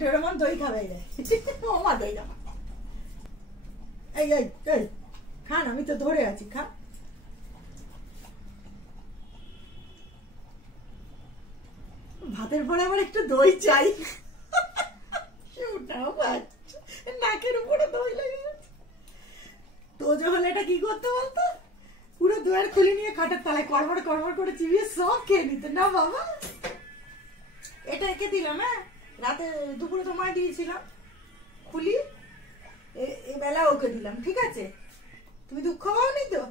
ডোরেমন দই খাবে ওমা দই খাবে এই এই এই খান আমি তো ধরে আছি খা ভাতের পরে আবার একটু দই চাই নাকের উপরে দই লেগে গেছে তোজো হলে এটা কি করতে বলতো পুরো দুয়ার খুলে নিয়ে খাটের তলায় কড়মড় কড়মড় করে চিবিয়ে সব খেয়ে নিত না বাবা এটা একে দিলাম হ্যাঁ রাতে দুপুরে তোমায় দিয়েছিলাম খুলি এই বেলা ওকে দিলাম ঠিক আছে তুমি দুঃখ পাওনি তো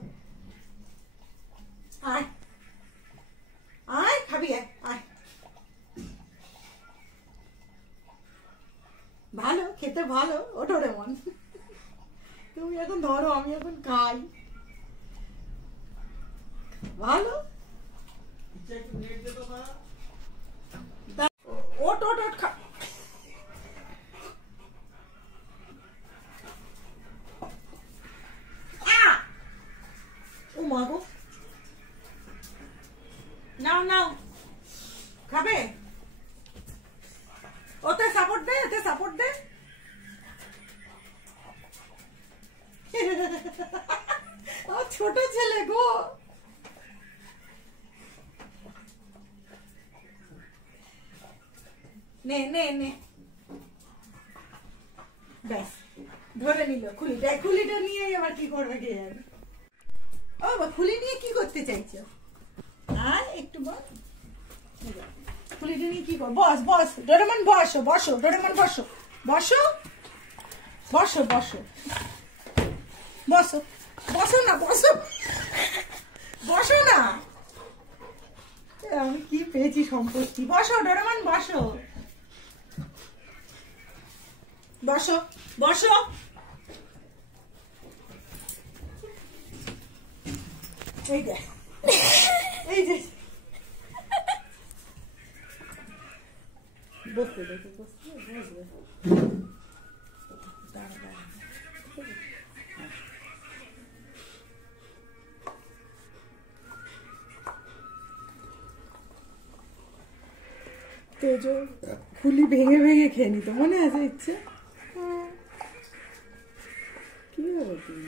আয় আয় খাবি আয় ভালো খেতে ভালো ও ডোরেমন তুমি এখন ধরো আমি এখন খাই ভালো ওট ওট ওট খা ও মা গো নাও নাও খাবে ওতে সাপোর্ট দে ওতে সাপোর্ট দে ও ছোট ছেলে গো নে নে নে ব্যাস ধরে নিল খুলিটা নিয়ে আবার কি করবে কে জানে ও বা খুলি নিয়ে কি করতে চাইছো আর একটু বল খুলিটা নিয়ে কি কর বস বস ডোরেমন বসো বসো ডোরেমন বসো বসো বসো বসো বসো বসো না বসো বসো না আমি কি পেয়েছি সম্পত্তি বসো ডোরেমন বসো বসো বসো এই যে এই যে বসতে দেখো বসতে বসবে দাঁড়া দাঁড়া তেজো খুলি ভেঙে ভেঙে খেয়ে নিত মনে আছে ইচ্ছে কি হবে তুই